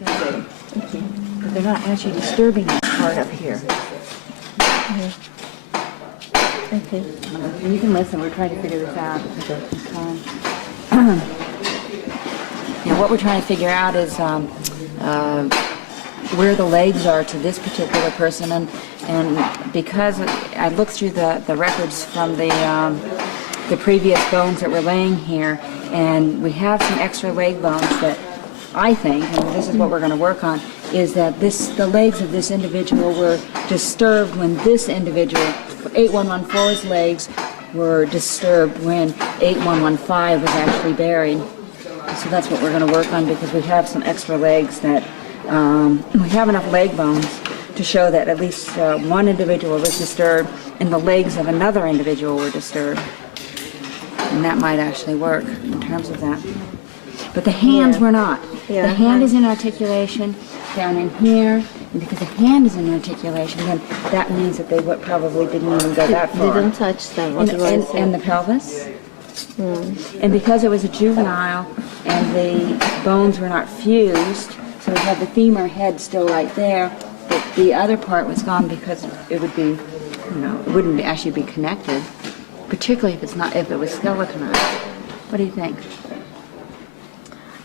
excavating. Okay. But they're not actually disturbing that part up here. Okay. You can listen. We're trying to figure this out. What we're trying to figure out is where the legs are to this particular person, and because I looked through the records from the previous bones that were laying here, and we have some extra leg bones that I think, and this is what we're going to work on, is that the legs of this individual were disturbed when this individual, 8114's legs, were disturbed when 8115 was actually buried. So that's what we're going to work on, because we have some extra legs that, we have enough leg bones to show that at least one individual was disturbed and the legs of another individual were disturbed. And that might actually work in terms of that. But the hands were not. Yeah. The hand is in articulation down in here, and because the hand is in articulation, then that means that they probably didn't even go that far. Didn't touch them. And the pelvis. And because it was a juvenile and the bones were not fused, so we have the femur head still right there, but the other part was gone because it would be, it wouldn't actually be connected, particularly if it was skeletonized. What do you think?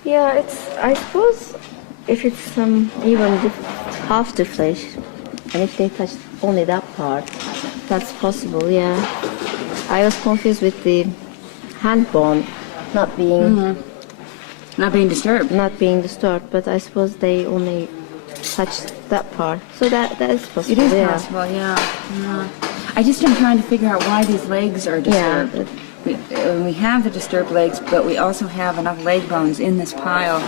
Yeah, I suppose if it's even half the flesh, and if they touch only that part, that's possible, yeah. I was confused with the hand bone not being disturbed, but I suppose they only touched that part, so that is possible. It is possible, yeah. I just am trying to figure out why these legs are disturbed. Yeah. We have the disturbed legs, but we also have enough leg bones in this pile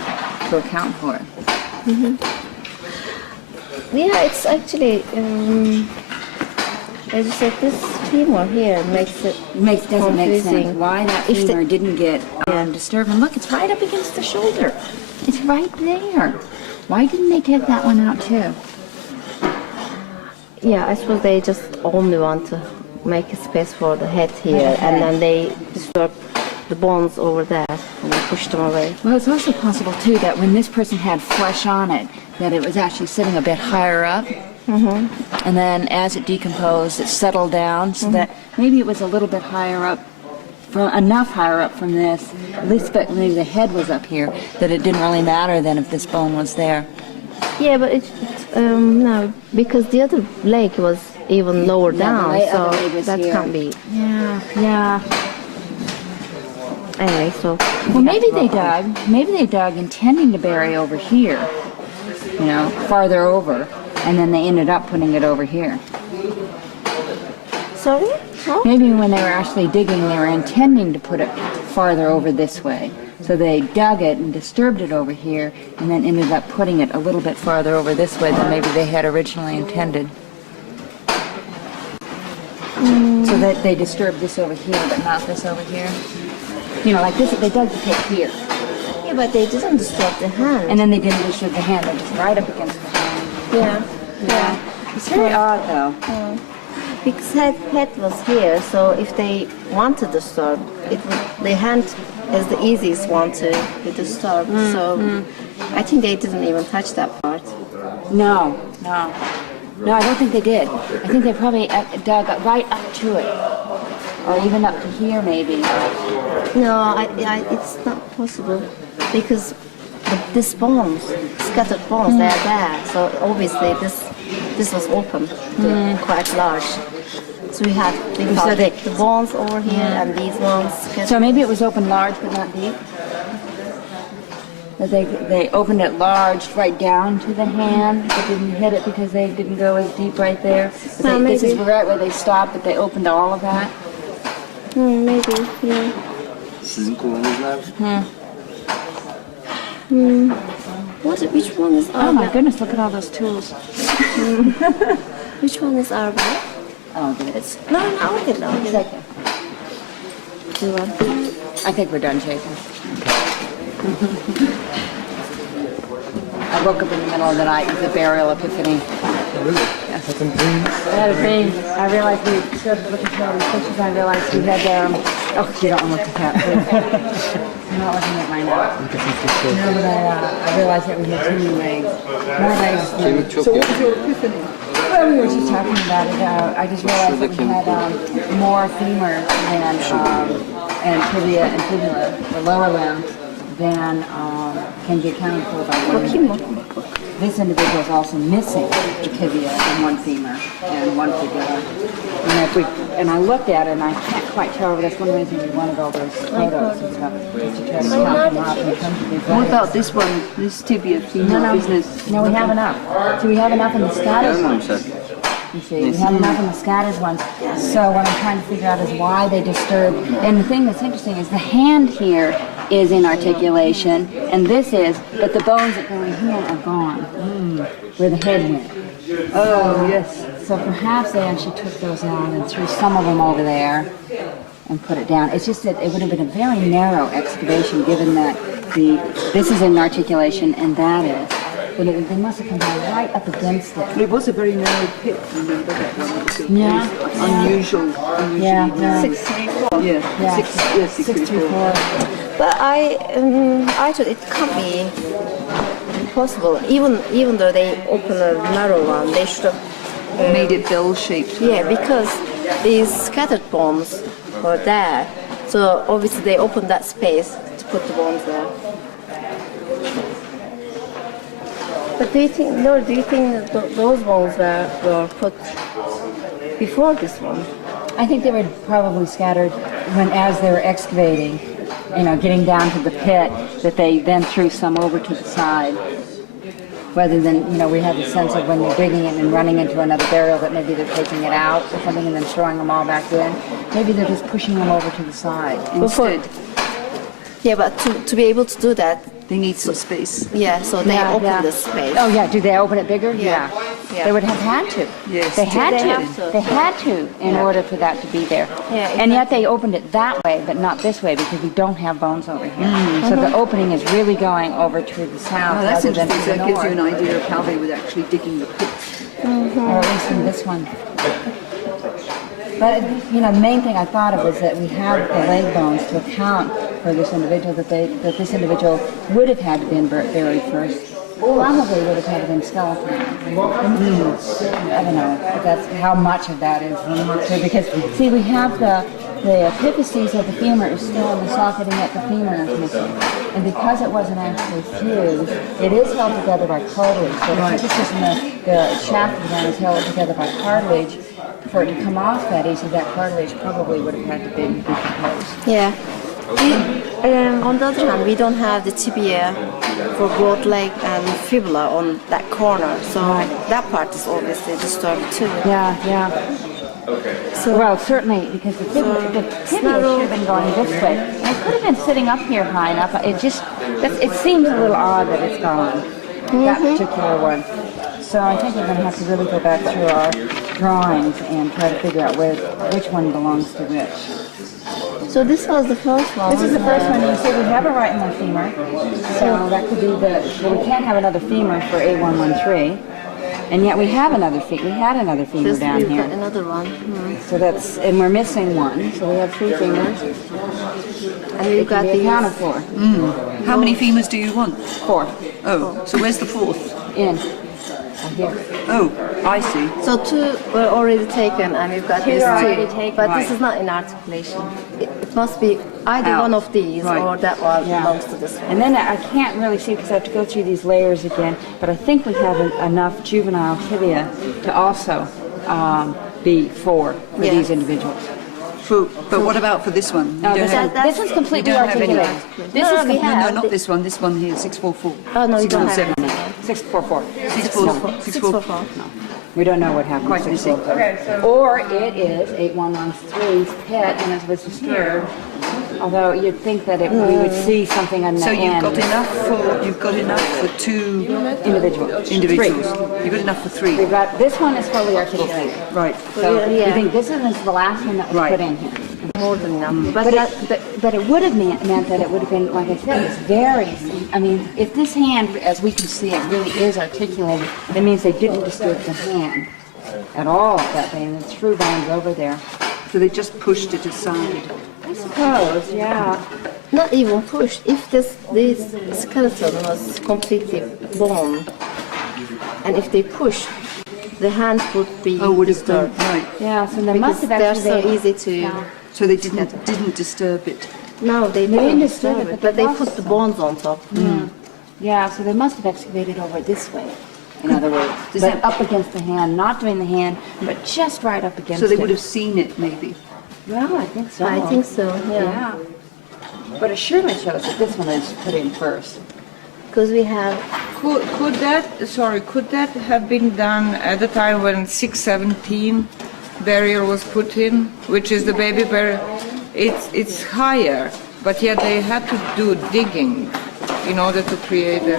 to account for it. Yeah, it's actually, as you said, this femur here doesn't make sense why that femur didn't get disturbed. And look, it's right up against the shoulder. It's right there. Why didn't they take that one out too? Yeah, I suppose they just only want to make a space for the head here, and then they disturb the bones over there and they push them away. Well, it's also possible too that when this person had flesh on it, that it was actually sitting a bit higher up. And then as it decomposed, it settled down, so that maybe it was a little bit higher up, enough higher up from this, at least but maybe the head was up here, that it didn't really matter then if this bone was there. Yeah, but no, because the other leg was even lower down, so that can't be. Yeah. Anyway, so. Well, maybe they dug intending to bury over here, farther over, and then they ended up putting it over here. Sorry? Huh? Maybe when they were actually digging, they were intending to put it farther over this way. So they dug it and disturbed it over here, and then ended up putting it a little bit farther over this way than maybe they had originally intended. So that they disturbed this over here, but not this over here. Like this, they dug the pit here. Yeah, but they didn't disturb the hand. And then they didn't disturb the hand, they just right up against the hand. Yeah. It's very odd, though. Because head was here, so if they want to disturb, the hand is the easiest one to disturb. So I think they didn't even touch that part. No, I don't think they did. I think they probably dug right up to it, or even up to here, maybe. No, it's not possible because these bones, scattered bones, they are there. So obviously this was open, quite large. So we found the bones over here and these ones. So maybe it was open large but not deep. That they opened it large right down to the hand, but didn't hit it because they didn't go as deep right there. This is right where they stopped, but they opened all of that. Maybe, yeah. Sizin kolunuz nerede? Which one is our? Oh my goodness, look at all those tools. Which one is our bag? Oh, it's No, I'll get it. Do you want? I think we're done, Jason. I woke up in the middle of the night with a burial epiphany. Really? Yes. Had some dreams? I had a dream. I realized we started looking at all these pictures. I realized we had, oh, you don't want to look at that. I'm not looking at mine now. No, but I realized that we had too many legs. More legs than... Kemik çok So yok. what was your epiphany? Well, we were just talking about it. I just realized that we had more femur than, and tibia and fibula, the lower limb, than can be accounted for by one individual. This individual is also missing the tibia and one femur and one fibula. And I looked at it and I can't quite tell, but that's one reason we wanted all those photos and stuff, just to try to count them up in terms of these What legs. about this one, this tibia femur business? No, we have enough. So we have enough in the scattered ones. Görmemişler. You see, we have enough in the scattered ones. So what I'm trying to figure out is why they disturb. And the thing that's interesting is the hand here is in articulation, and this is, but the bones that go in here are gone, where the head went. Oh, yes. So perhaps they actually took those out and threw some of them over there and put it down. It's just that it would have been a very narrow excavation, given that this is in articulation and that is. But they must have come down right up against it. It was a very narrow pit, remember that one? Yeah. Unusual. Yeah, Unusually yeah. 634. Yeah. 634. But I thought it can't be possible. Even though they open a narrow one, they should have. Made it bell-shaped. Yeah, because these scattered bones were there, so obviously they opened that space to put the bones there. But do you think that those bones were put before this one? I think they were probably scattered as they were excavating, getting down to the pit, that they then threw some over to the side. Rather than, we have the sense of when you're digging it and running into another burial that maybe they're taking it out or something and then throwing them all back in. Maybe they're just pushing them over to the side instead. Yeah, but to be able to do that, They need some space. yeah, so they open the space. Oh yeah, do they open it bigger? Yeah. They would have had to. Yes. They had They to. have to. They had to in order for that to be there. Yeah, And yet they opened it that way, but not this way because we don't have bones over here. So the opening is really going over to the south Oh, that's rather than interesting. to So the that gives you an north. idea of how they were actually digging the pit. Or at least in this one. But the main thing I thought of was that we have the leg bones to account for this individual, that this individual would have had to been buried first. Probably would have had to been skeleton. I don't know if that's how much of that is true, because see, we have the epiphyses of the femur is still in the socket, and yet the femur is missing. And because it wasn't actually fused, it is held together by cartilage. So the epiphysis and the shaft of the bone is held together by cartilage. For it to come off that easy, that cartilage probably would have had to be decomposed. Yeah. On the other hand, we don't have the tibia for both leg and fibula on that corner, so that part is obviously disturbed too. Yeah. So, Well, certainly, because the tibia should have been going this way. And it could have been sitting up here high enough. It seems a little odd that it's gone, that particular one. So I think we're going to have to really go back through our drawings and try to figure out which one belongs to which. so this was the first one. This is the first one. You see, we have a right in the femur, so that could be we can't have another femur for A113, and yet we have another femur. We had another femur This down we've here. got another one. So and we're missing one, so we have 3 femurs. And we've got Be these. accounted for. How many femurs do you want? 4 Oh, so where's the fourth? in. Here. Oh, I see. So 2 were already taken, and we've got 2 these are 2. already taken. But Right. this is not in articulation. It must be either Out. one of these Right. or that one Yeah. belongs to this one. And then I can't really see because I have to go through these layers again, but I think we have enough juvenile tibia to also be for Yeah. these individuals. But what about for this one? No, You don't this, have- this one's completely you don't have any. articulated. This No, is we No, have. not this one. This one here, 644. Oh, no, you don't have 617. it. 644. 644. No. We don't know what happened. Quite missing. Or it is 8113's pit and it was disturbed. Although you'd think that we would see something on the So end. you've got enough for 2 individuals. individuals. 3. You've got enough for 3. We've got this one is fully articulated. Right. So Yeah. you think this is the last one that was Right. put in here. More than enough. But it would have meant that it would have been, like I said, it's very, I mean, if this hand, as we can see it, really is articulated, that means they didn't disturb the hand at all that day, and it threw bones over there. So they just pushed it aside. I suppose, yeah. Not even pushed. If this skeleton was completely bone, and if they push, the hand would be would have done, disturbed. right. Yeah, so they must Because have they're so actually... easy to. Yeah. So they didn't disturb it. No, they didn't didn't disturb disturb it, it, but but they they put the bones on top. Yeah, so they must have excavated over this way, in other words. But up against the hand, not doing the hand, but just right up against So they it. would have seen it, maybe. Well, I think so. I think so. Yeah, Yeah. But it surely shows that this one is put in first. because we have. Could that have been done at the time when 617 burial was put in, which is the baby burial? It's higher, but yet they had to do digging in order to create a...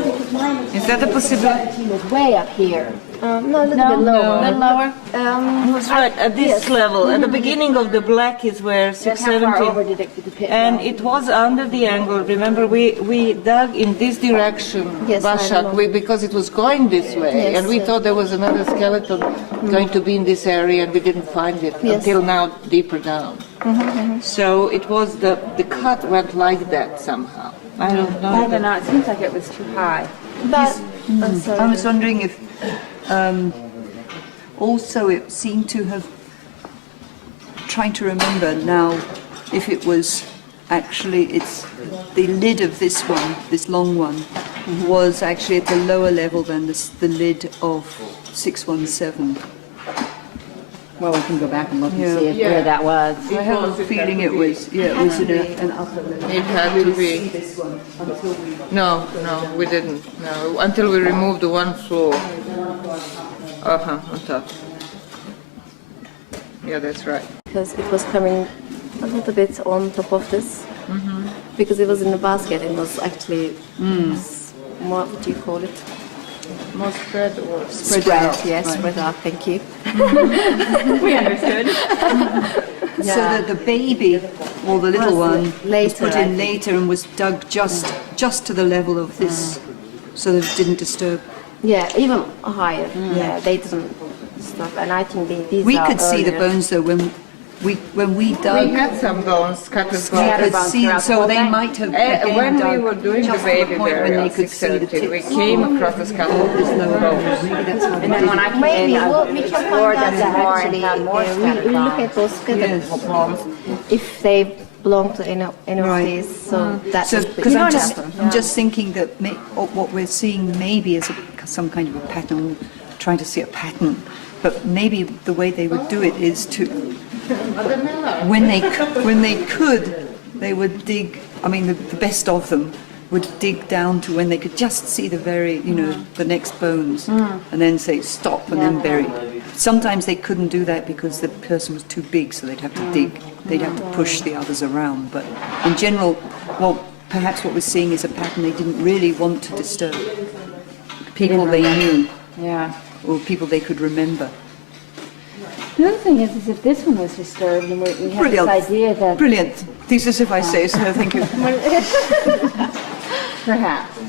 Is that a possibility? It was way up here. No, a little bit lower. A little lower? Um, That's right, at this level. At the beginning of the black is where How far over 617... did the pit And go? it was under the angle. Remember, we dug in this direction, Yes, I Basak, remember. because it was going this way, Yes, and we yes. thought there was another skeleton going to be in this area, and we didn't find it Yes. until now, deeper down. So it was the cut went like that somehow. I don't know. I don't know, it seems like it was too high. but I was wondering if also it seemed to have, trying to remember now, if it was actually, it's the lid of this one, this long one, was actually at the lower level than the lid of 617. Well, we can go back and look and Yeah. see if, where that was. I have a feeling it was, it was in an upper level. It had to be. This one, until we No, we didn't. No, until we removed the one floor. On top. Yeah, that's right. because it was coming a little bit on top of this, because it was in the basket. It was actually more. What do you call it? More spread or Spread out. Yes, spread out. Thank you. We understood. So that the baby, or the little Was one, was later, put I in later and was dug just to the level of this, so that it didn't disturb. Yeah, even higher. Yeah, they didn't stop, and I think these We are could see the earlier. bones though when we dug. We had some bones, scattered We bones. could bones see, throughout the so whole they thing. might have again When we dug were doing the just to the baby point when burial, they could see the 617, we tips. came across a scattered bones. Maybe that's what And then when I came Maybe in, I we can explored find out them that more actually. and found more scattered We look bones. at those scattered Yes. bones if they belong to any of Right. these. So that So, would be. because You I'm just thinking that what we're seeing maybe is some kind of a pattern, trying to see a pattern, but maybe the way they would do it is to, when they could, they would dig. I mean, the best of them would dig down to when they could just see the very, the next bones, and then say stop and then bury. Sometimes they couldn't do that because the person was too big, so they'd have to dig. They'd have to push the others around. But in general, well, perhaps what we're seeing is a pattern they didn't really want to disturb. People they knew, Yeah. or people they could remember. The other thing is if this one was disturbed, and we had Brilliant. this idea that Brilliant. This is if I say so. Thank you. perhaps.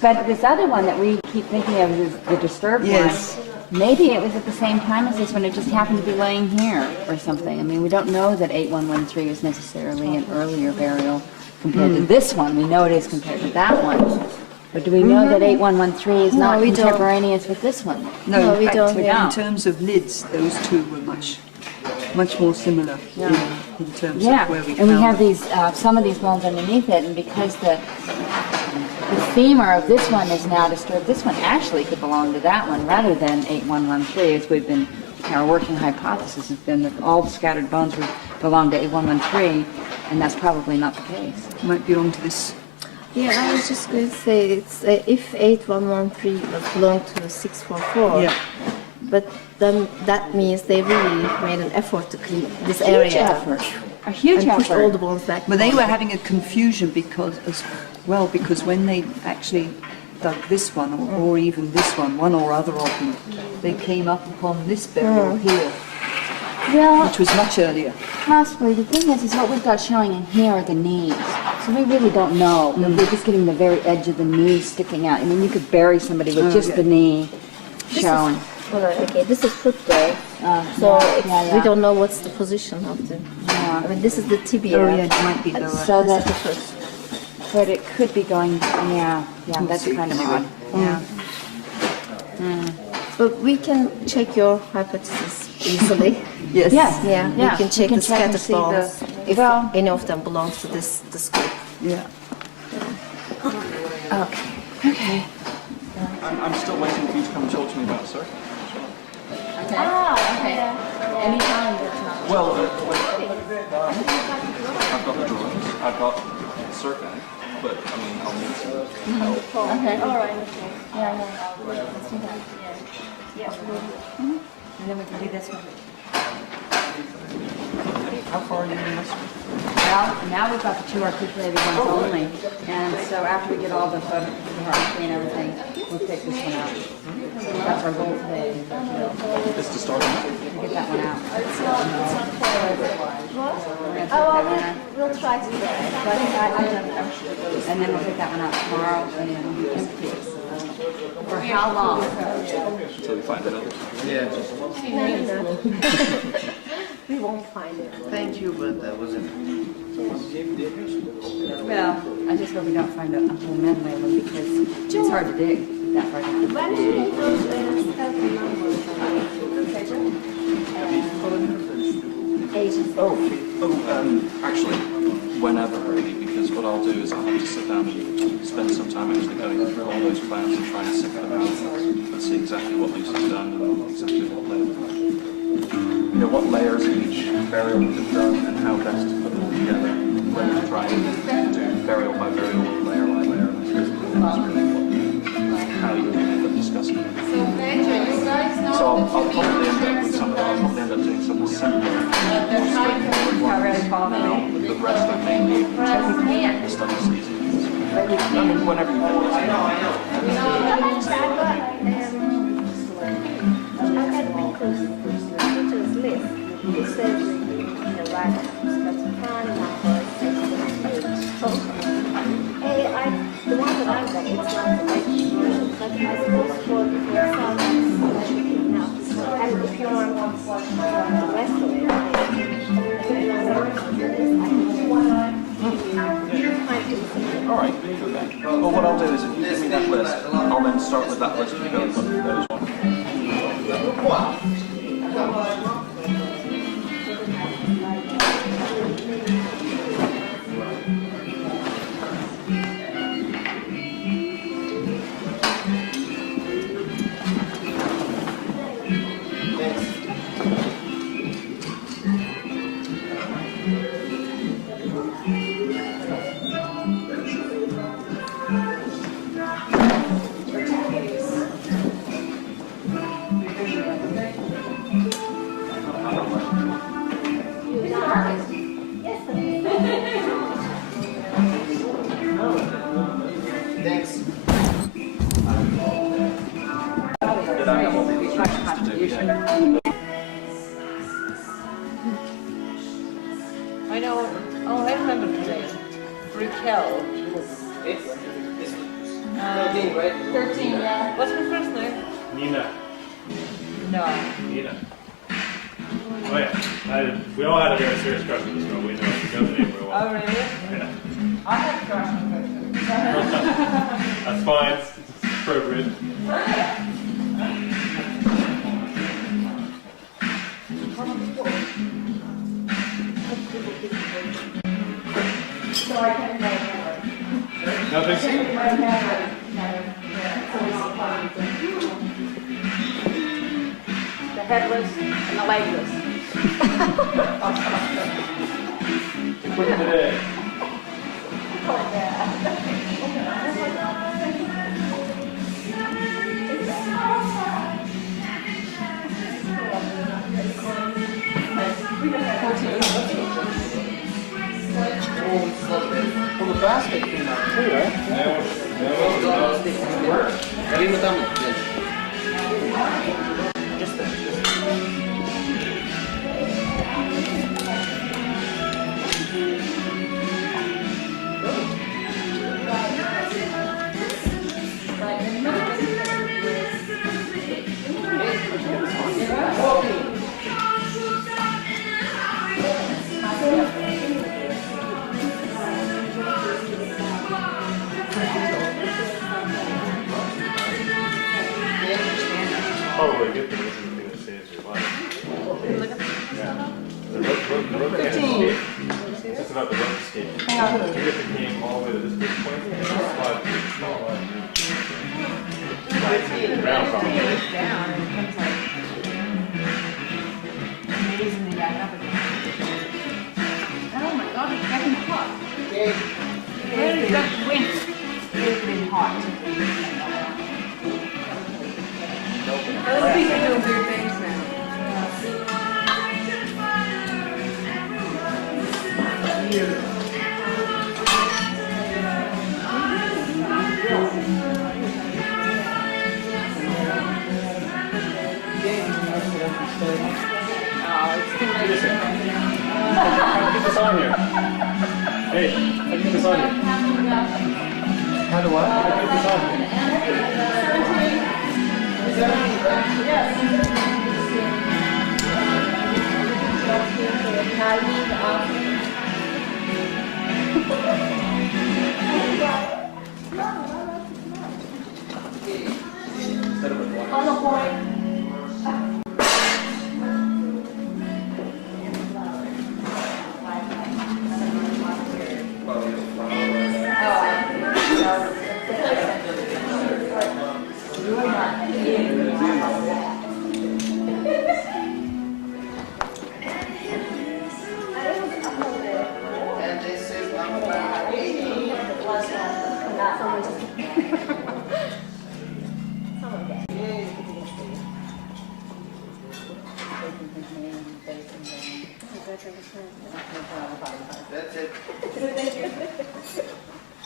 But this other one that we keep thinking of is the disturbed Yes. one. Maybe it was at the same time as this one, it just happened to be laying here or something. I mean, we don't know that 8113 is necessarily an earlier burial compared to this one. We know it is compared to that one. But do we know that 8113 is No, not we don't. contemporaneous with this one? No, in we fact, don't, yeah. in terms of lids, those two were much more similar in terms Yeah, of where we and we found have them. these, some of these bones underneath it, and because the femur of this one is now disturbed, this one actually could belong to that one rather than 8113, as we've been, our working hypothesis has been that all the scattered bones would belong to 8113, and that's probably not the case. Might belong to this. Yeah, I was just going to say it's if 8113 was belonged to 644. Yeah. But then that means they really made an effort to clean this Huge area effort. A huge and push all effort. the bones back. But they were having a confusion because when they actually dug this one, or even this one or other of them, they came up upon this burial here, Well, which was much earlier. possibly. The thing is what we've got showing in here are the knees. So we really don't know. We're just getting the very edge of the knee sticking out. I mean, you could bury somebody with just the knee showing. Hold on, okay, this is foot though. So we don't know what's the position of the. I mean, this is the tibia. Oh, yeah, it might be lower. So This is that, the foot. but it could be going, yeah, that's kind of odd. Yeah. But we can check your hypothesis easily. Yes. Yeah, we can check the and scattered see the- bones if well- any of them belongs to this group. Yeah. Okay. I'm still waiting for you to come and talk to me about circuit. Anytime that's not. Well, I've got the drawings, I've got the circuit, but I mean, I'll need some help. Okay, all right, okay. Yeah. Let's do that. And then we can do this one. How far are you in this? Well, now we've got the two articulated ones only, and so after we get all the photography and everything, we'll pick this one out. That's our goal today, Is to start on to get that one out. We'll try to do that. And then we'll pick that one out tomorrow and empty it. For how long? until we find another. We won't find it. Thank you, but that wasn't. Well, I just hope we don't find a whole medley of them because it's hard to dig that far down. When should we go skeleton numbers? Ages. Actually, whenever really, because what I'll do is I'll have to sit down and spend some time actually going through all those plans and trying to sift them out and see exactly what Lucy's done and exactly what layer. You know, what layers of each burial have done and how best to put them all together. Rather than trying to do burial by burial, layer by layer. That's really how you end up discussing it. So I'll probably end up with some. I'll probably end up doing something similar. Not really following. With the rest of mainly study seasons. I mean, whenever you want. I've got Peter's list. It says in the right skeleton number 6. The one that I've got, it's not the right version, but I suppose for some, and if you want the rest of it, All right. Okay. Well, what I'll do is if you give me that list, I'll then start with that list and go and look at those ones. I know. Oh, I remember today. Raquel. 13, yeah. What's her first name? Nina. No. Nina. Oh yeah. We all had a very serious crush on this girl. We know the name for a while. Oh, really? Yeah. I had a crush on her. That's fine. It's appropriate. Nothing? The headless and the legless. Quick today. Well, the basket came out too, right? Leave it on. Just that. probably a good thing. This is the thing that saves your life. Yeah. The rope escape. It's about the rope escape. You get the game all the way to this big point, and it's 5 feet small. Slides into the ground probably. Down and it comes like amazingly back up again. Oh my God, it's getting hot. Where is that wind? It's been hot. Those people do weird things now. Get this on here. Hey, how do you get this on here? How do what? How do you get this on here? That's it.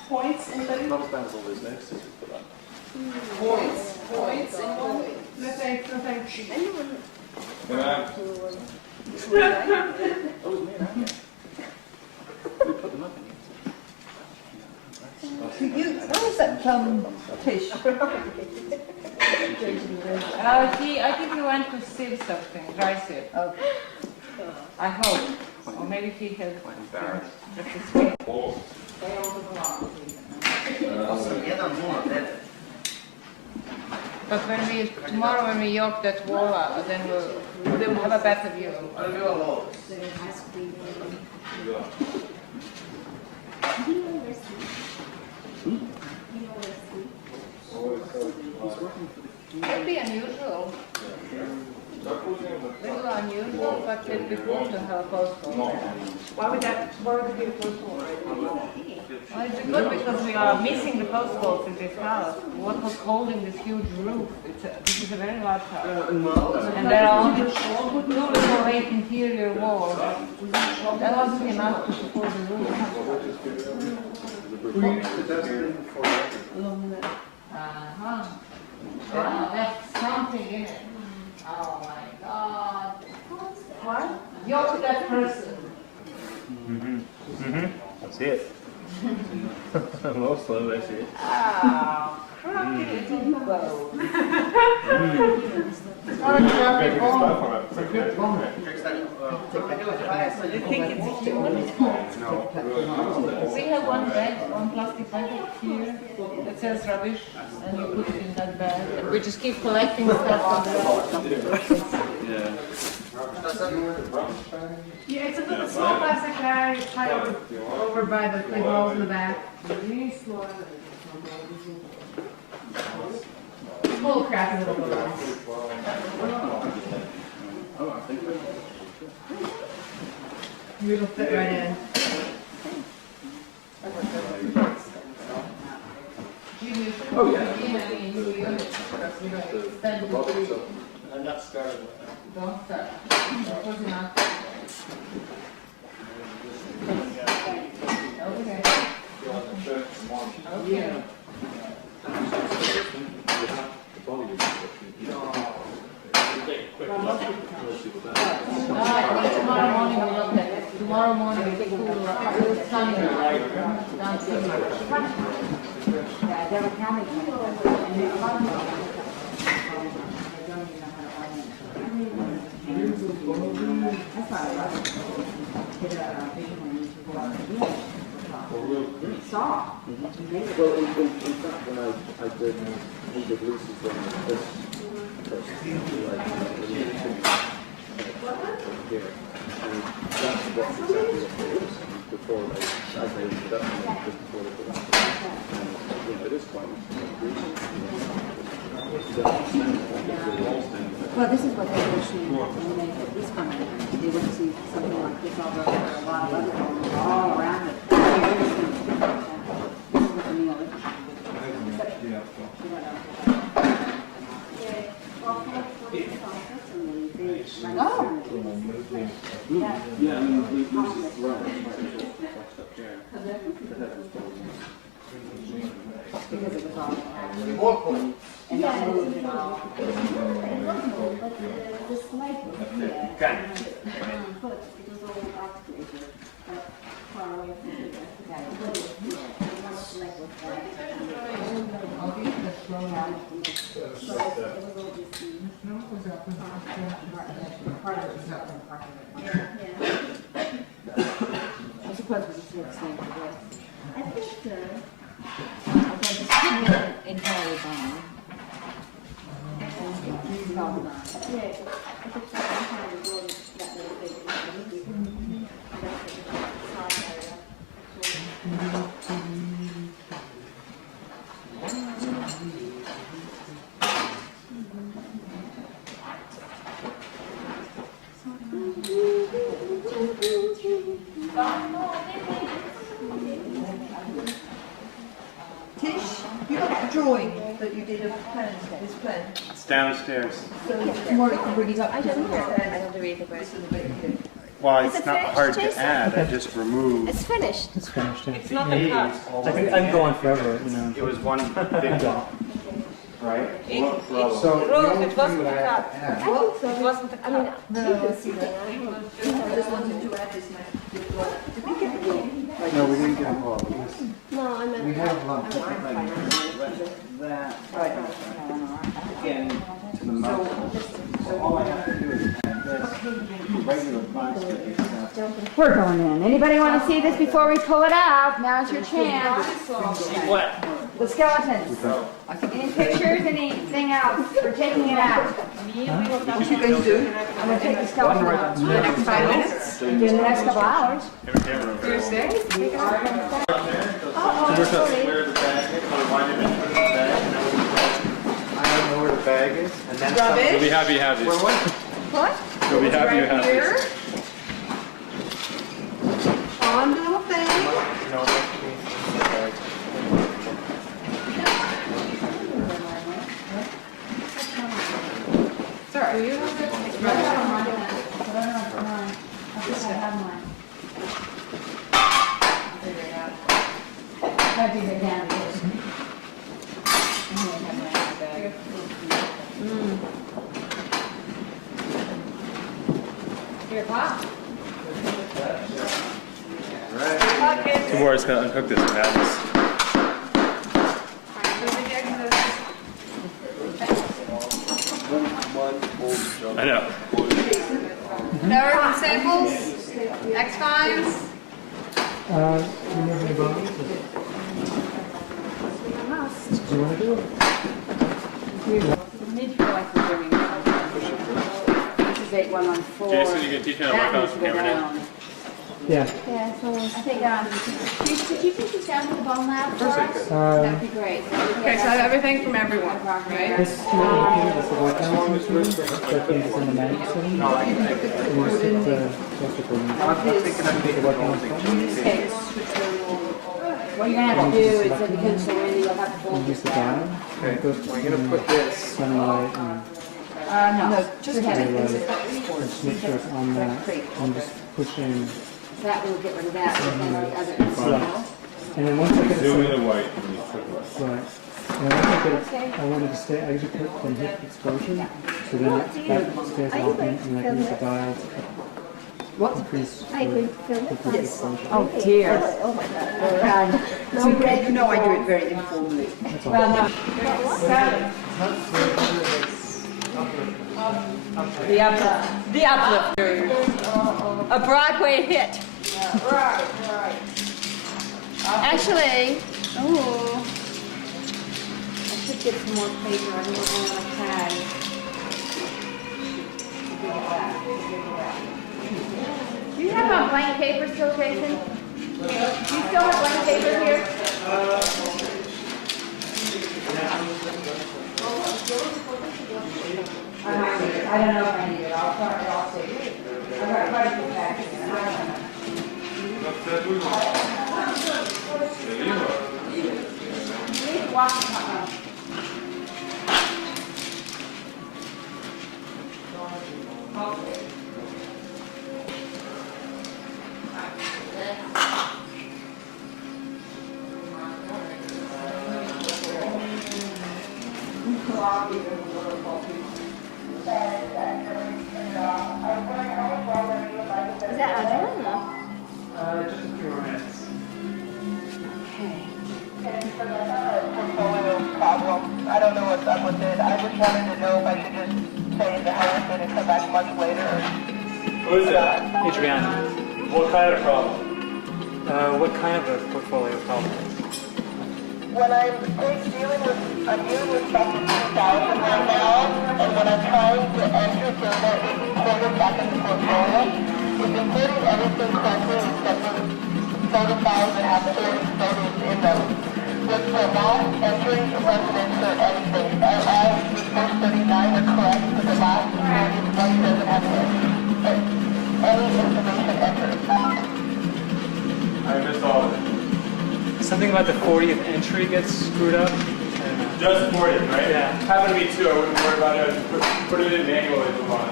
Points and then Not as bad as all those notices we put up. Points. no thanks, no thanks. Can I? Oh, it was me and Anna. We put them up in here. What was that Tish? I think he went to sieve something, dry sieve. Oh. I hope. Or maybe he has. Quite embarrassed. But tomorrow when we yoke that wall up, then we'll have a better view. It'd be unusual. Little unusual, but it'd be cool to have a postcode. Why would it be a close one? Well, it's good because we are missing the postcodes in this house. What was holding this huge roof? This is a very large house. And there are only 2 little 8 interior walls. That wasn't enough to support the roof. Uh-huh. Wow, that's something in it. Oh my God. What? You're that person. I see it. Most of it, I see it. Oh, crooked little bow. You think it's human? We have one bag, one plastic bag here that says rubbish, and you put it in that bag. We just keep collecting stuff on the Yeah. Yeah, it's a small plastic bag, it's tied over by the big balls in the back. Really small. Full of crappy little balls. It'll fit right in. Oh, yeah. I'm not starting. Don't start. Close enough. Okay. Okay. Tomorrow morning we'll look at it. Tomorrow morning it's cool, sunny. Yeah, they were counting. Well, in fact, when I did the loose is going like this. First, like, here. And that's what's exactly what it is before they, as they open it up, just before they put it up. And, it is quite Well, this is what they would see when they put this one in. They would see something like this all over, a lot of other homes all around it. This is what the meal is. Oh! yeah, I mean, we use it around. Because it was all and not moved at all. The slide was here. But it was all excavated, but far away from the guy. But it was here. The one slide was there. I suppose we just look the same for this. I think so. Entirely gone. It's all gone. Yeah, I think so. Sometime the door is that little big. Tish, you got the drawing that you did of this plan? It's downstairs. So tomorrow you can bring it up. I don't know. I don't read the word. Well, Is it's it not finished, hard to Jason? add. I just removed. It's finished. It's finished. Yeah. It's not the cut. I'm going forever, you know. It was one big block, right? So Rose, it wasn't the cut. I think so. It wasn't the I mean, cut. you can see that. I just wanted to add this. Did we get the drawing? no, we didn't get involved. No, I meant. We have lunch. That, again, to the mouse. So all I have to do is add this regular plastic stuff. We're going in. Anybody want to see this before we pull it out? Now's your chance. What? The skeletons. Any pictures, anything else? We're taking it out. What are you going to do? I'm going to take the skeleton out. The next 5 minutes? In the next couple hours. Thursday? Where the bag is, or why did I put it in the bag? I don't know where the bag is. And then Rubbish? You'll be happy you have these. What? You'll be happy you have Here? these. On the little thing? No, that's the bag. Sorry. Do you have it? That'd be the down. Your pop. Tomorrow's gonna unhook this madness. I know. American samples? X-Files? Remember the bones? Do you want to do it? Need to feel like we're doing this is 8114. Jason, you can teach me how to work on the camera now? Yeah. Yeah, so I think, could you take this down to the bone lab for us? That'd be great. Okay, so I have everything from everyone, right? This little here is the work down machine. That means it's in the mag setting. And you stick the plastic on the work down setting. What you're going to have to do is that because so Randy will have to fold And use this the down. dial. And put We're gonna put this. sunlight and No, Just have get it. it. just make sure it's on that. And just push in. That will get rid of that. And then the other. Right. And then once I get it Zoom in set, the white when you flip it. right. And then once I get it, I wanted to stay, I usually put from hip exposure. So then that stays off and I can use the dial to increase I agree. the exposure. Oh dear. Oh my God. So you know I do it very informally. Well, no. The uplift. The uplift. A Broadway hit. Actually, oh, I should get some more paper. I don't want to tag. Do you have a blank paper still, Jason? Do you still have blank paper here? I don't know if I need it. I'll see. I've got quite a few bags here. Please walk the top. Is that Adriana? Just a few more minutes. Problem. I don't know what's up with it. I just wanted to know if I should just stay in the house and come back much later. Who is that? Adriana, What kind of problem? what kind of a portfolio problem? When I'm dealing with stuff from 2000 right now, and when I'm trying to enter data, it's imported back into portfolio. It's including everything correctly except for photo files that have certain photos in them. But for not entering residence or anything, all the first 39 are correct, but the last one doesn't have any information entered. I missed all of it. Something about the 40th entry gets screwed up. Just 40th, right? Yeah. Happened to me too. I wouldn't worry about it. I'd just put it in manually and move on.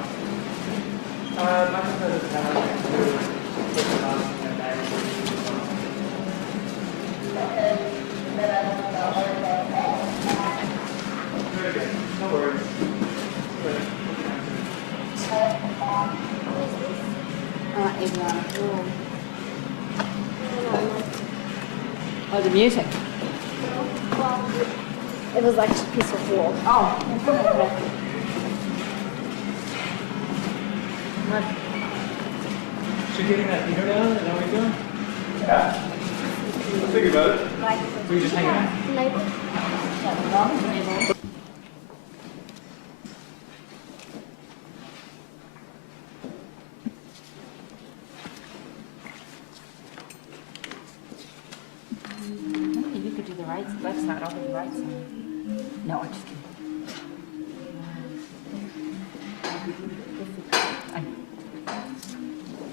Not because it's kind of very good. No worries. Adriana. Oh, the music. It was like a piece of wall. Oh. So you're getting that heater down? Is that what you're doing? Yeah. Think about it. So you're just hanging out? Maybe you could do the left side. I'll do the right side. No, I'm just kidding.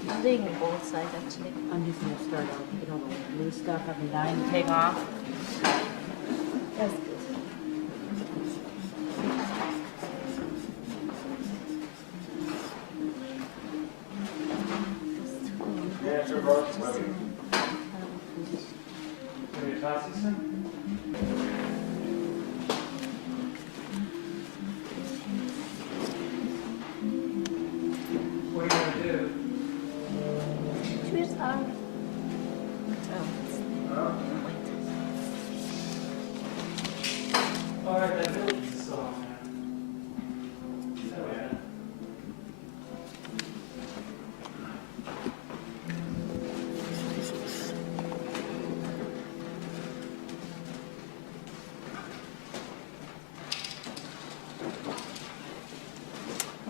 I'm doing both sides actually. I'm just going to start off, get all the loose stuff I've been dying to take off. That's good. Yeah, sure, Bart. Maybe a toss this thing? What are you going to do? Where's our... All right, that village is still on there. Oh, yeah.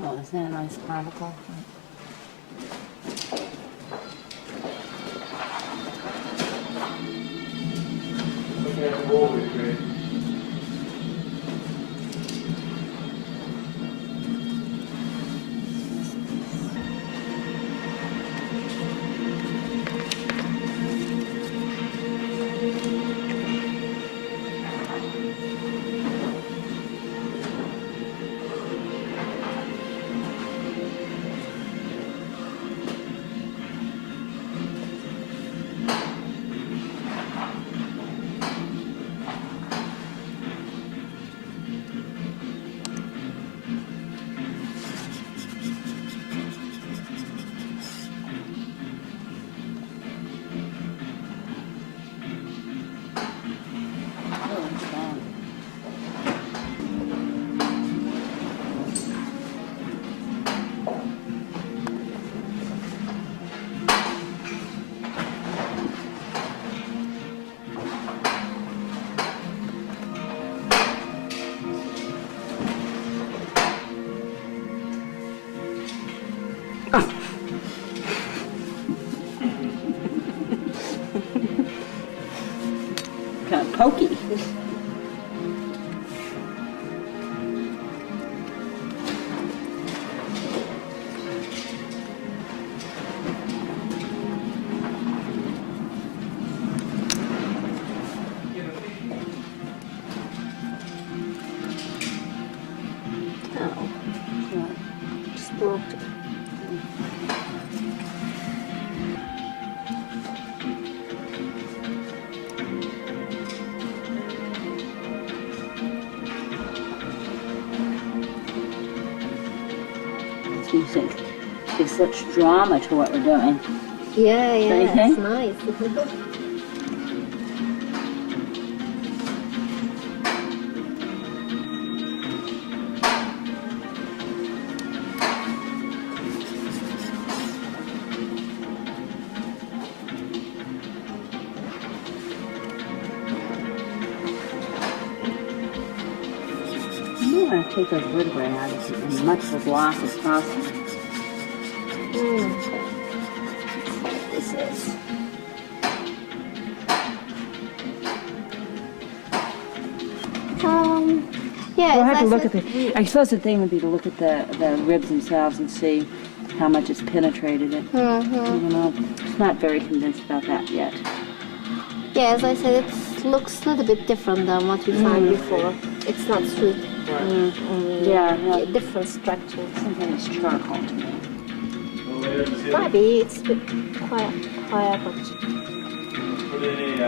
Oh, isn't that a nice particle? Looking at the wall would be great. moved. There's such drama to what we're doing. Yeah, Don't you yeah, think? it's nice. You want to take those vertebrae out as much of the block as possible. This is. Yeah, We'll it's have to like look at the. I suppose the thing would be to look at the ribs themselves and see how much it's penetrated it. I don't know. I'm not very convinced about that yet. Yeah, as I said, it looks a little bit different than what we found before. It's not sweet. Yeah. Different structure. Something is charcoal to me. Maybe it's a bit quite higher, but Put in a,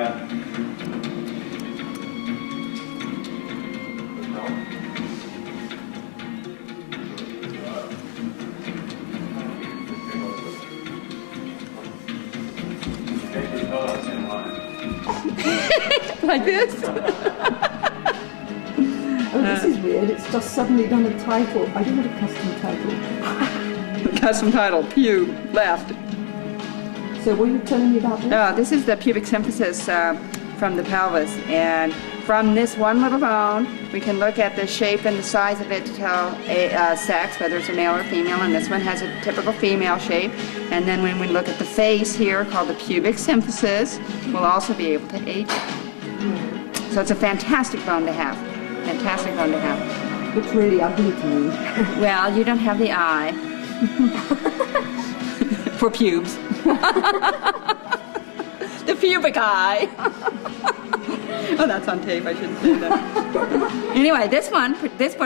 Like this? Oh, this is weird. It's just suddenly done a title. I don't want a custom title. Custom title, Pew, left. So what are you telling me about this? This is the pubic symphysis from the pelvis, and from this one little bone, we can look at the shape and the size of it to tell sex, whether it's a male or female, and this one has a typical female shape. And then when we look at the face here, called the pubic symphysis, we'll also be able to age it. So it's a fantastic bone to have. Fantastic bone to have. Looks really ugly to me. Well, you don't have the eye. For pubes. The pubic eye. Oh, that's on tape. I shouldn't say that. Anyway, this one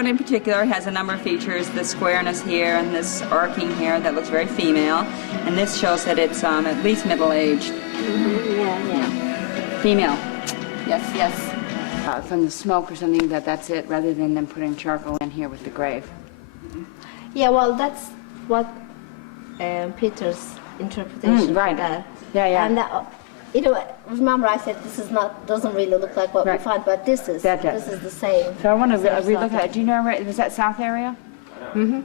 in particular has a number of features. The squareness here and this arcing here that looks very female, and this shows that it's at least middle-aged. yeah. Female. Yes. From the smoke or something, that's it, rather than them putting charcoal in here with the grave. Yeah, well, that's what Peter's interpretation right. for that. Yeah. And remember I said this is doesn't really look like what we found, but this is the same. So I want to relook at it. Do you know where was that south area? We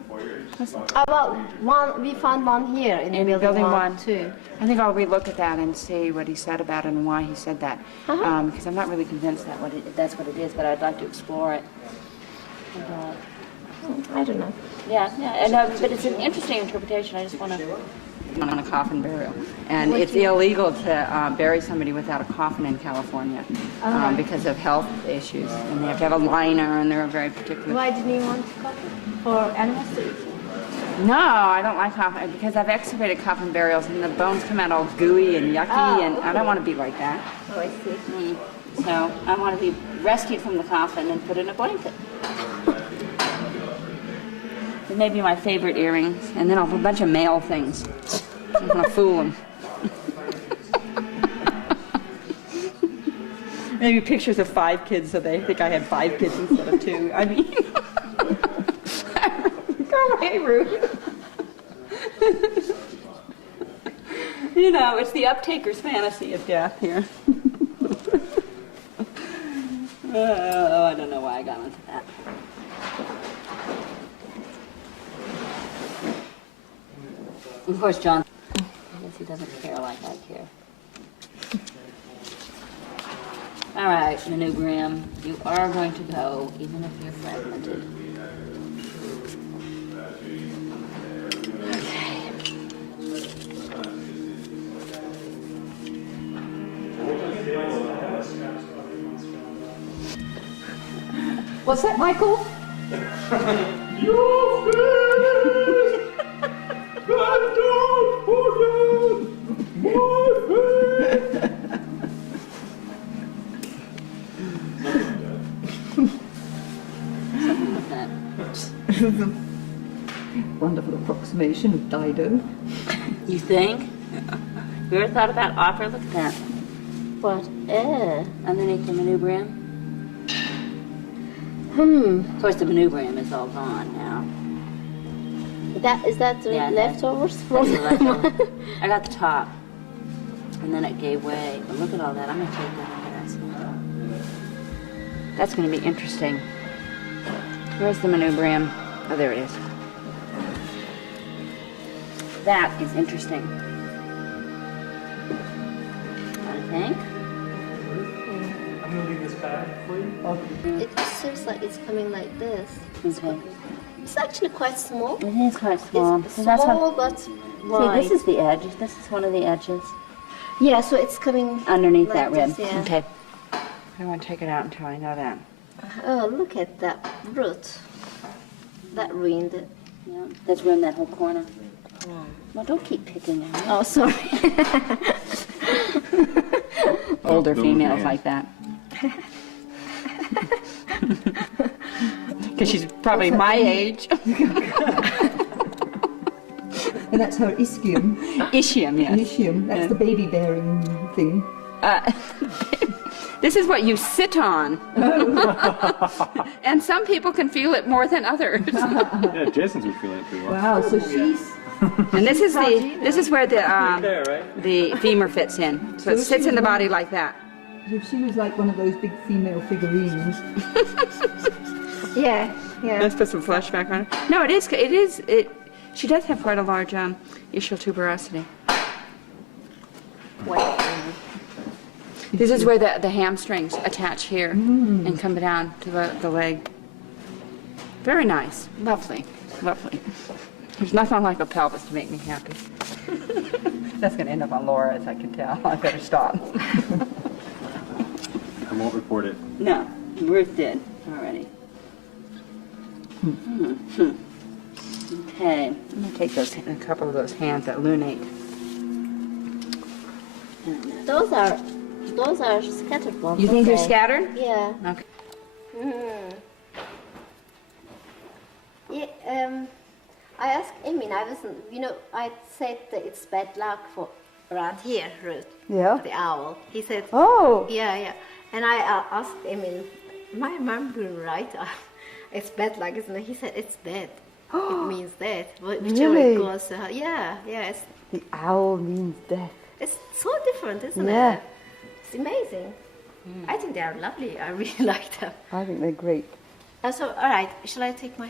found one here in building one too. I think I'll relook at that and see what he said about it and why he said that. Because I'm not really convinced that that's what it is, but I'd like to explore it. I don't know. Yeah, but it's an interesting interpretation. I just want to on a coffin burial, and it's illegal to bury somebody without a coffin in California because of health issues, and they have to have a liner, and they're very particular. Why didn't you want to coffin? For animals to eat? No, I don't like coffin because I've excavated coffin burials, and the bones come out all gooey and yucky, and I don't want to be like that. Oh, I see. So I want to be rescued from the coffin and put in a blanket. It may be my favorite earrings, and then I'll have a bunch of male things. I'm going to fool them. Maybe pictures of 5 kids so they think I had 5 kids instead of 2. I mean, go away, Ruth. It's the uptaker's fantasy of death here. Oh, I don't know why I got into that. Of course, John, I guess he doesn't care like I care. All right, Manugram, you are going to go, even if you're fragmented. What's that, Michael? Wonderful approximation of Dido. You think? You ever thought about offer? Look at that. What? Underneath the manubrium. Of course, the manubrium is all gone now. Is that the Yeah, leftovers That's from the leftover. I got the top, and then it gave way. But look at all that. I'm gonna take that into that smell. That's going to be interesting. Where's the manubrium? Oh, there it is. That is interesting. I think. I'm gonna leave this bag for you. It seems like it's coming like this. Okay. It's actually quite small. It is quite small. It's So that's small how, but see, wide. this is the edge. This is one of the edges. Yeah, so it's coming Underneath like that rib. this, yeah. Okay. I don't want to take it out until I know that. Oh, look at that root. That ruined it. Yeah, that's ruined that whole corner. Well, don't keep picking at it. Oh, sorry. Older females like that. Because she's probably my age. And that's her ischium. Ischium, yes. Ischium, that's the baby bearing thing. This is what you sit on. And some people can feel it more than others. Yeah, Jason's would feel it pretty well. Wow, so she's... And this is where the There, right? the femur fits in. So it sits in the body like that. So she was like one of those big female figurines. Yeah, yeah. Let's put some flesh back on it. No, it is. She does have quite a large ischial tuberosity. This is where the hamstrings attach here and come down to the leg. Very nice. Lovely. Lovely. There's nothing like a pelvis to make me happy. That's going to end up on Laura, as I can tell. I better stop. I won't report it. No, Ruth did already. Okay. I'm going to take a couple of those hands that lunate. Those are scattered ones. You think they're okay. scattered? Yeah. Okay. Yeah. I asked Emin. I said that it's bad luck for around here, Ruth. Yeah. For the owl. He said. Oh! Yeah. And I asked Emin, my mom being right? It's bad luck, isn't it? He said it's dead. It means death. Whichever Really? it goes. Yeah. It's The owl means death. it's so different, isn't Yeah. it? It's amazing. I think they are lovely. I really like them. I think they're great. So, all right. Shall I take my?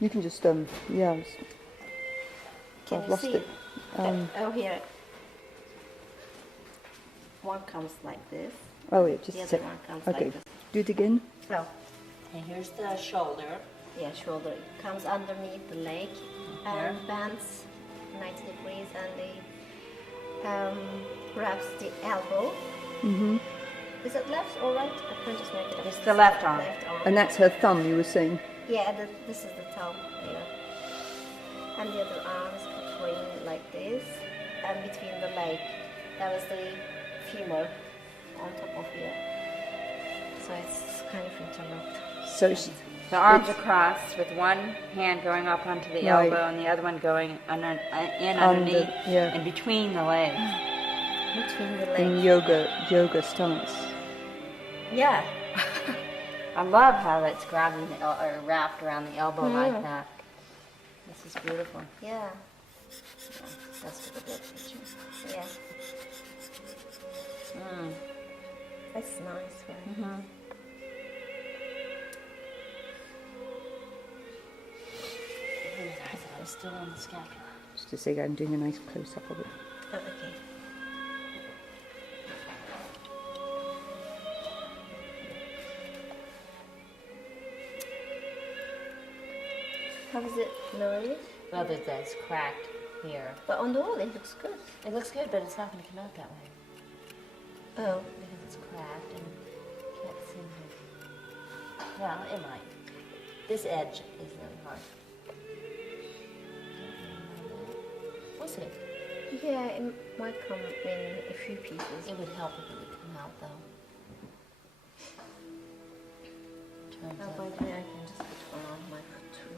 You can just, yeah. Can I've you lost see it. here. One comes like this. Oh, wait, just The a other sec. one comes Okay, like this. do it again. So, And here's the shoulder. yeah, shoulder. It comes underneath the leg and bends 90 degrees, and they grabs the elbow. Mm-hmm. Is it left or right? I can just make it. It's the left arm. Left arm. And that's her thumb, you were saying. Yeah, this is the thumb here. And the other arm is between like this, and between the leg. That was the femur on top of here. So it's kind of interlocked. So The arms are crossed with one hand going up onto the Right. elbow and the other one going underneath yeah. and between the legs. Between the in legs. yoga stance. Yeah. I love how that's grabbing or wrapped around the elbow like that. This is beautiful. Yeah. That's for the good picture. Yeah. That's nice, right? I'm still on the scapula. Just to say, I'm doing a nice close-up of it. Oh, okay. How is it nourish? Well, that's cracked here. But on the wall it looks good. It looks good, but it's not going to come out that way Oh. because it's cracked and can't see it. Well, it might. This edge is really hard. We'll see. Yeah, it might come in a few pieces. It would help if it would come out, though. Turns How out. about I can just put one on my foot too.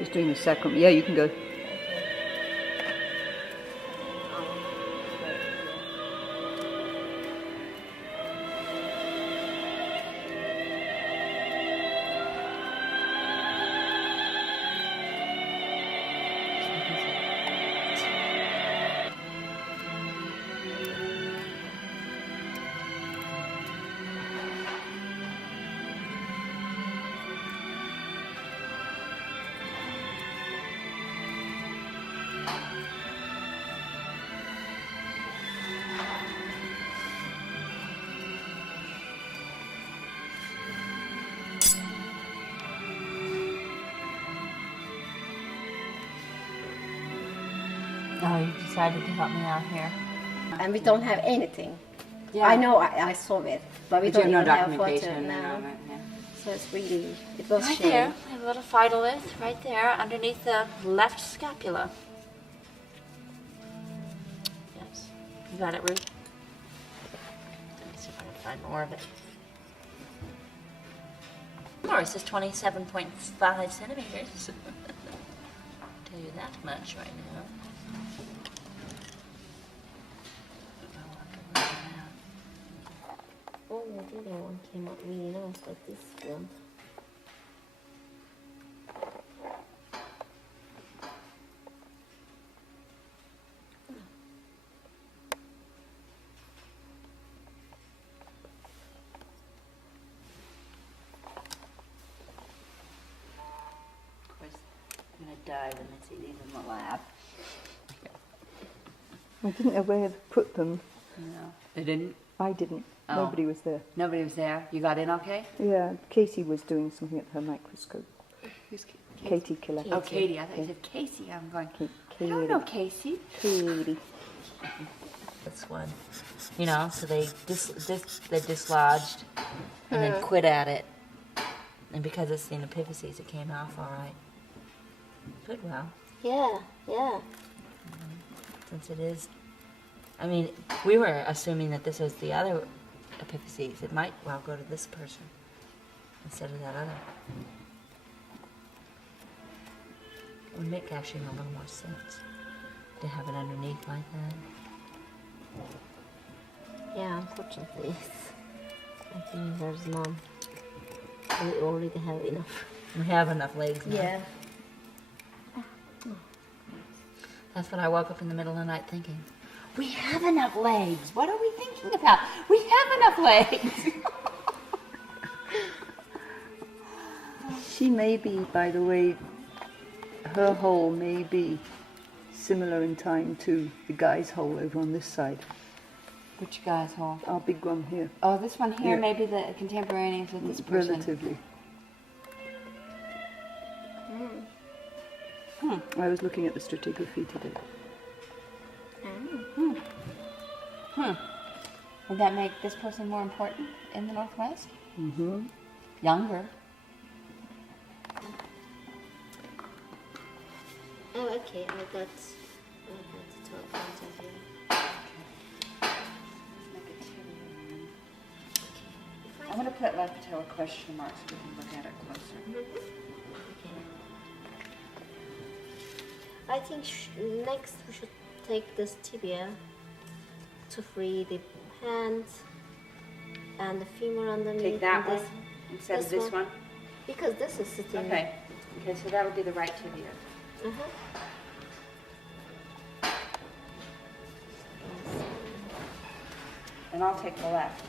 Just doing the sacrum. Yeah, you can go. Oh, you decided to help me out here. And we don't have anything. Yeah. I know I saw it, but we But you don't have no even have documentation photo at the now. moment, yeah. So it's really, it was Right shame. there, I have a little phytolith right there underneath the left scapula. Yes. You got it, Ruth? Let me see if I can find more of it. More, it says 27.5 centimeters. Tell you that much right now. Oh, the other one came out really nice, like this one. Of course, I'm gonna die when I see these in the lab. I didn't know where to put them. No. They didn't? I didn't. Oh. Nobody was there. Nobody was there? You got in okay? Yeah, Katie was doing something at her microscope. Who's Katie Killer. Oh, Katie. I thought you said Casey. I'm going, Katie. I don't know Casey. Katie. This one. You know, so they dislodged and then quit at it. And because it's in epiphyses, it came off all right. Good, well. Yeah, yeah. Since it is, I mean, we were assuming that this was the other epiphyses. It might well go to this person instead of that other. It would make actually a little more sense to have it underneath like that. Yeah, unfortunately, I think there's none. We already have enough. We have enough legs now. Yeah. That's what I woke up in the middle of the night thinking. We have enough legs. What are we thinking about? We have enough legs. She may be, by the way, her hole may be similar in time to the guy's hole over on this side. Which guy's hole? Our big one here. Oh, this one here, Yeah. maybe the contemporaneous with this person. Relatively. I was looking at the stratigraphy today. Would that make this person more important in the Northwest? Mm-hmm. Younger. Oh, okay. I got the 12 points of here. I'm going to put left patella question marks so we can look at it closer. I think next we should take this tibia to free the hands and the femur underneath. Take that and one instead of this one? Because this is sitting. Okay. Okay, so that'll be the right tibia. Uh-huh. And I'll take the left.